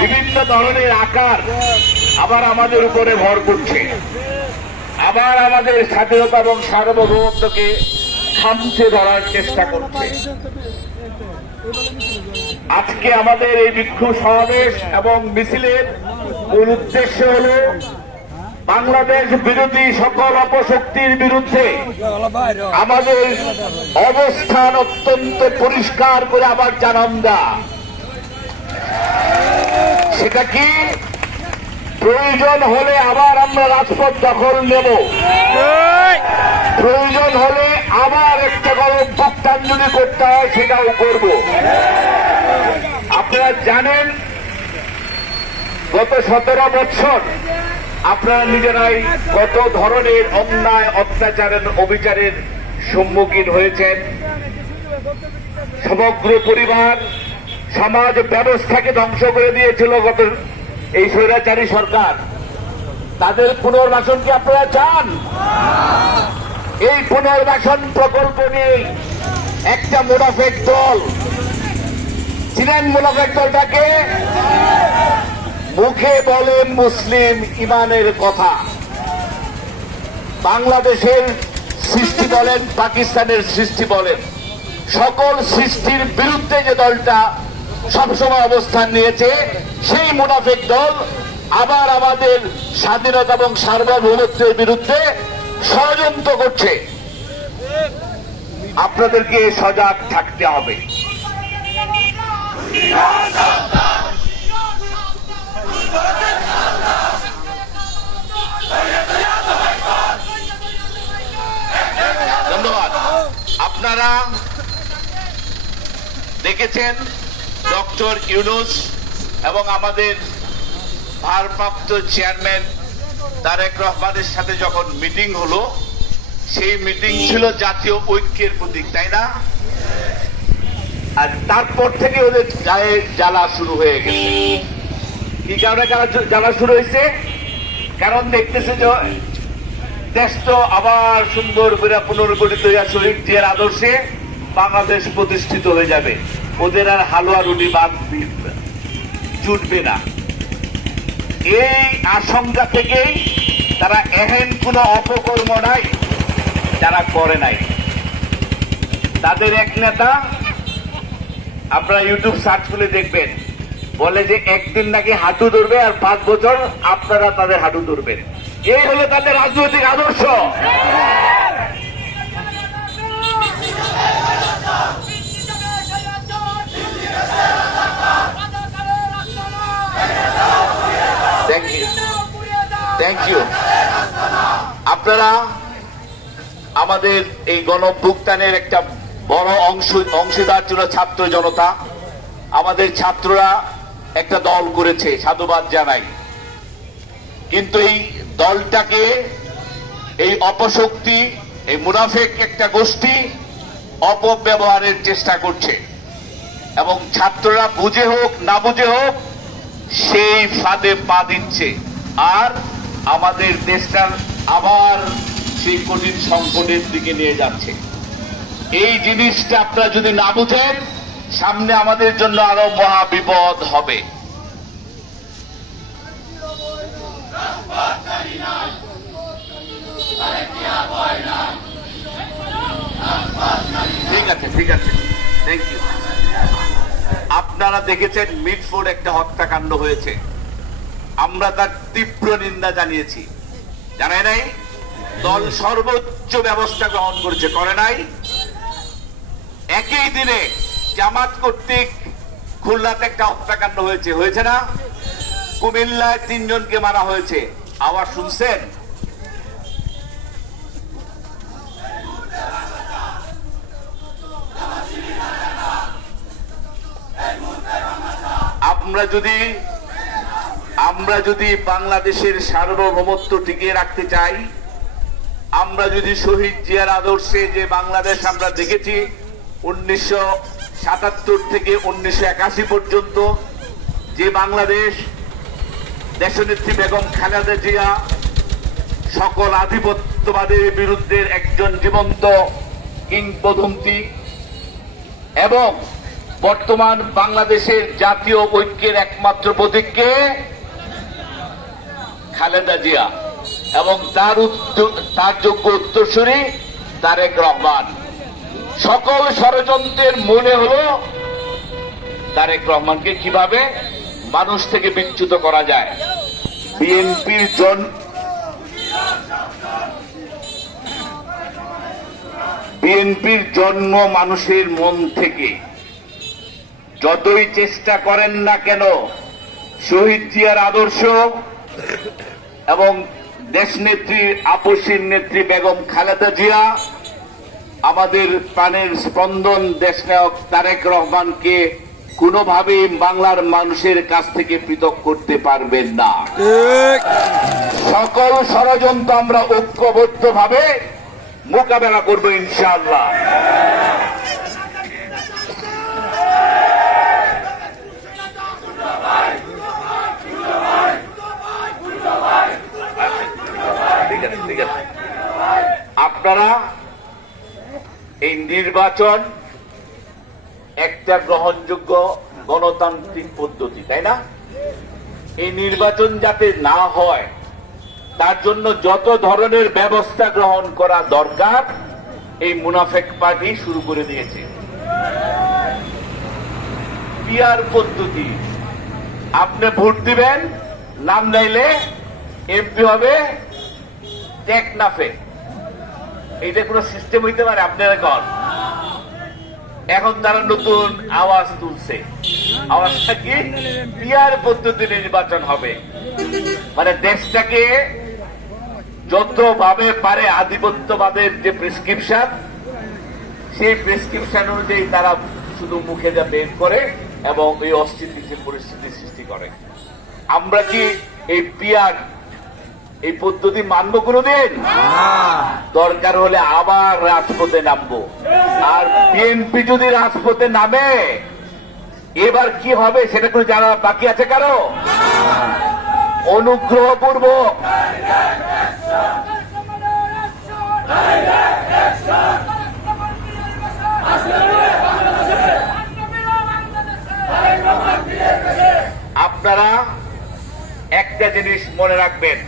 বিভিন্ন ধরনের আকার আবার আমাদের উপরে ভর করছে, আবার আমাদের স্বাধীনতা এবং সার্বভৌমত্বকে খামচে ধরার চেষ্টা করছে। আজকে আমাদের এই বিক্ষোভ সমাবেশ এবং মিছিলের মূল উদ্দেশ্য হল বাংলাদেশ বিরোধী সকল অপশক্তির বিরুদ্ধে আমাদের অবস্থান অত্যন্ত পরিষ্কার করে আবার জানান দেয়া। সেটা কি, প্রয়োজন হলে আবার আমরা রাজপথ দখল নেব, প্রয়োজন হলে আবার একটা গণঅভ্যুত্থান যদি করতে হয় সেটাও করব। আপনারা জানেন গত 17 বছর আপনারা নিজেরাই কত ধরনের অন্যায় অত্যাচারের অবিচারের সম্মুখীন হয়েছেন। সমগ্র পরিবার সমাজ ব্যবস্থাকে ধ্বংস করে দিয়েছিল গত এই স্বৈরাচারী সরকার। তাদের পুনর্বাসন কি আপনারা চান? এই পুনর্বাসন প্রকল্প নিয়ে একটা মুনাফেক দল ছিলেন, মুনাফেক দলটাকে মুখে বলেন মুসলিম ইমানের কথা, বাংলাদেশের সৃষ্টি বলেন পাকিস্তানের সৃষ্টি বলেন, সকল সৃষ্টির বিরুদ্ধে যে দলটা সবসময় অবস্থান নিয়েছে, সেই মুনাফিক দল আবার আমাদের স্বাধীনতা এবং সার্বভৌমত্বের বিরুদ্ধে ষড়যন্ত্র করছে। আপনাদেরকে সজাগ থাকতে হবে। ধন্যবাদ। আপনারা দেখেছেন ডক্টর ইউনূস এবং আমাদের ভারপ্রাপ্ত চেয়ারম্যান তারেক রহমানের সাথে যখন মিটিং হলো, সেই মিটিং ছিল জাতীয় ঐক্যের প্রতীক, তাই না? আর তারপর থেকে ওদের গায়ে জ্বালা শুরু হয়ে গেছে। কি কারণে জ্বালা শুরু হয়েছে? কারণ দেখতেছে যে দেশ তো আবার সুন্দর করে পুনর্গঠিত হইয়া শহীদ জিয়ার আদর্শে বাংলাদেশ প্রতিষ্ঠিত হয়ে যাবে, ওদের আর হালুয়া রুটি বাদ জুটবে না। এই আশঙ্কা থেকেই তারা এহেন কোন অপকর্ম নাই যারা করে নাই। তাদের এক নেতা, আপনারা ইউটিউব সার্চ করে দেখবেন, বলে যে একদিন নাকি হাঁটু ধরবে আর 5 বছর আপনারা তাদের হাঁটু ধরবেন। এই হলো তাদের রাজনৈতিক আদর্শ। Thank you. আপনারা আমাদের এই গণঅভ্যুত্থানের একটা বড় অংশীদার ছিল ছাত্র জনতা। আমাদের ছাত্ররা একটা দল করেছে, সাধুবাদ জানাই। কিন্তু এই দলটাকে এই অপশক্তি, এই মুনাফেক একটা গোষ্ঠী অপব্যবহারের চেষ্টা করছে এবং ছাত্ররা বুঝে হোক না বুঝে হোক সেই ফাঁদে পা দিচ্ছে, আর আমাদের দেশটার আবার সেই কঠিন সংকটের দিকে নিয়ে যাচ্ছে। এই জিনিসটা আপনারা যদি না বুঝেন, সামনে আমাদের জন্য আরো মহা বিপদ হবে। ঠিক আছে, ঠিক আছে, থ্যাংক ইউ। আপনারা দেখেছেন মিটফোর্ড একটা হত্যাকাণ্ড হয়েছে, আমরা তার তীব্র নিন্দা জানিয়েছি, জানাই নাই? দল সর্বোচ্চ ব্যবস্থা গ্রহণ করেছে, করে নাই? একই দিনে জামাত কর্তৃক খুলনাতে একটা হত্যাকাণ্ড হয়েছে, হয়েছে না? কুমিল্লায় 3 জনকে মারা হয়েছে, আওয়াজ শুনছেন? আমরা যদি বাংলাদেশের সার্বভৌমত্ব টিকিয়ে রাখতে চাই, আমরা যদি শহীদ জিয়ার আদর্শে যে বাংলাদেশ আমরা দেখেছি 1977 থেকে 1981 পর্যন্ত, যে বাংলাদেশ দেশনেত্রী বেগম খালেদা জিয়া সকল আধিপত্যবাদের বিরুদ্ধে একজন জীবন্ত কিংবদন্তি এবং বর্তমান বাংলাদেশের জাতীয় ঐক্যের একমাত্র প্রতীককে খালেদা জিয়া এবং তার যোগ্য উত্তরসূরি তারেক রহমান। সকল ষড়যন্ত্রের মূলে হল তারেক রহমানকে কিভাবে মানুষ থেকে বিচ্যুত করা যায়। বিএনপির জন্ম মানুষের মন থেকে। যতই চেষ্টা করেন না কেন শহীদ জিয়ার আদর্শ এবং দেশনেত্রী আপসীর নেত্রী বেগম খালেদা জিয়া, আমাদের প্রাণের স্পন্দন দেশনায়ক তারেক রহমানকে কোনোভাবেই বাংলার মানুষের কাছ থেকে পৃথক করতে পারবেন না। সকল ষড়যন্ত্র আমরা ঐক্যবদ্ধভাবে মোকাবেলা করব ইনশাআল্লাহ। আপনারা এই নির্বাচন একটা গ্রহণযোগ্য গণতান্ত্রিক পদ্ধতি, তাই না? এই নির্বাচন যাতে না হয় তার জন্য যত ধরনের ব্যবস্থা গ্রহণ করা দরকার এই মুনাফেক পার্টি শুরু করে দিয়েছে। পিআর পদ্ধতি, আপনি ভোট দিবেন, নাম নাইলে এমপি হবে টেকনাফে। এইটা কোন সিস্টেম হইতে পারে? আপনারা কন। এখন তারা নতুন আওয়াজ তুলছে, আওয়াজটা কি? পিআর পদ্ধতি নির্বাচন হবে। মানে দেশটাকে যতভাবে পারে আধিপত্যবাদের যে প্রেসক্রিপশন, সেই প্রেসক্রিপশন অনুযায়ী তারা শুধু মুখে যা বের করে এবং এই অস্থিতিশীল পরিস্থিতি সৃষ্টি করে। আমরা কি এই পিআর এই পদ্ধতি মানব কোনদিন? দরকার হলে আবার রাজপথে নামবো। আর বিএনপি যদি রাজপথে নামে এবার কি হবে সেটা কোনো জানা বাকি আছে কারো? অনুগ্রহপূর্বক আপনারা একটা জিনিস মনে রাখবেন,